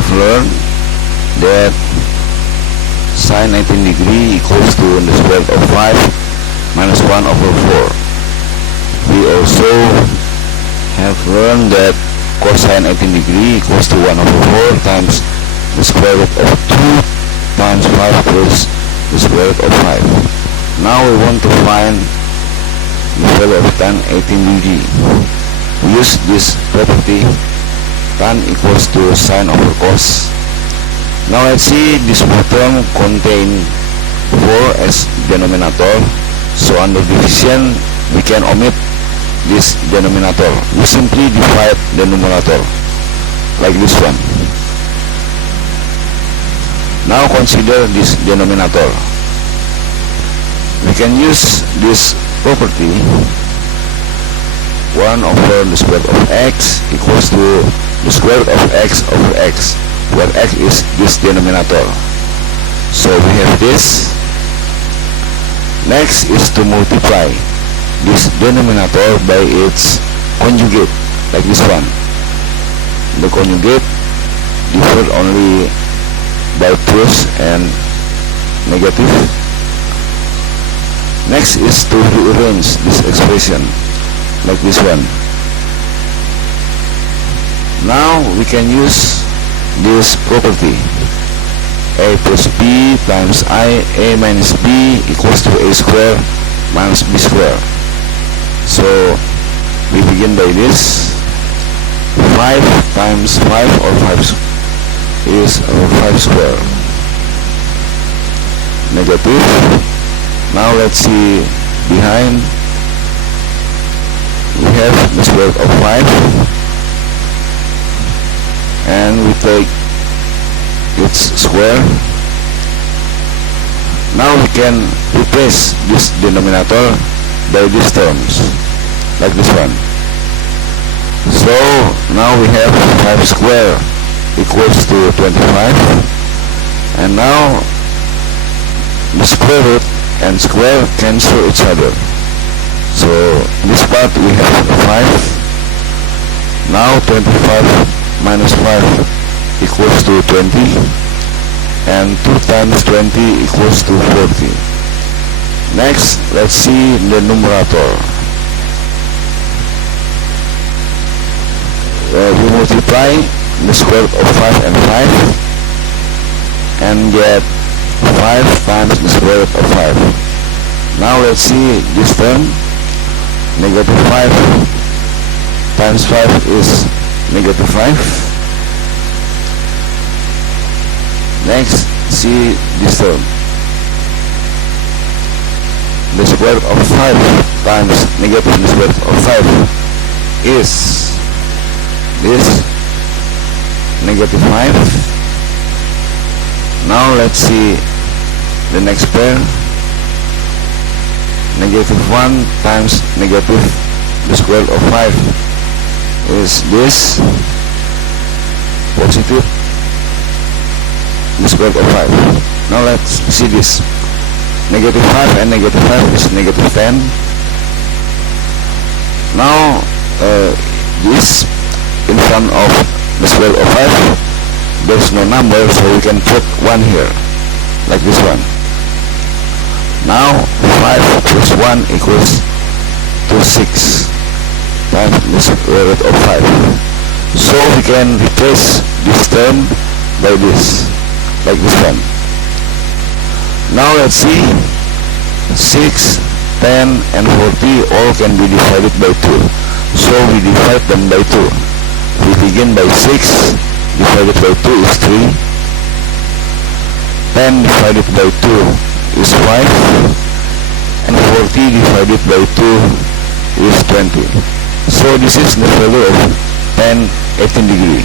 have learned that sine 18 degree equals to the square root of 5 minus 1 over 4. We also have learned that cosine 18 degree equals to 1 over 4 times the square root of 2 times 5 plus the square root of 5. Now we want to find the value of tan 18 degree. We use this property, tan equals to sine over cos. Now let's see, this bottom contain 4 as denominator, so under division we can omit this denominator. We simply divide the numerator like this one. Now consider this denominator. We can use this property, 1 over the square root of x equals to the square root of x over x, where x is this denominator. So we have this. Next is to multiply this denominator by its conjugate, like this one. The conjugate differ only by plus and negative. Next is to rearrange this expression like this one. Now we can use this property, a plus b times a minus b equals to a square minus b square. So we begin by this. 5 times 5 or 5 is 5 square. Negative. Now let's see behind. We have the square root of 5 and we take its square. Now we can replace this denominator by these terms, like this one. So now we have 5 square equals to 25, and now the square root and square cancel each other. So this part we have 5. Now 25 minus 5 equals to 20, and 2 times 20 equals to 40. Next, let's see the numerator. We multiply the square root of 5 and 5 and get 5 times the square root of 5. Now let's see this term. Negative 5 times 5 is negative 5. Next, see this term. The square root of 5 times negative the square root of 5 is this, negative 5. Now let's see the next pair. Negative 1 times negative the square root of 5 is this, positive the square root of 5. Now let's see this. Negative 5 and negative 5 is negative 10. Now this in front of the square root of 5, there's no number, so we can put 1 here, like this one. Now 5 plus 1 equals to 6 times the square root of 5. So we can replace this term by this, like this one. Now let's see, 6, 10 and 40 all can be divided by 2. So we divide them by 2. We begin by 6 divided by 2 is 3. 10 divided by 2 is 5. And 40 divided by 2 is 20. So this is the value of tan 18 degree.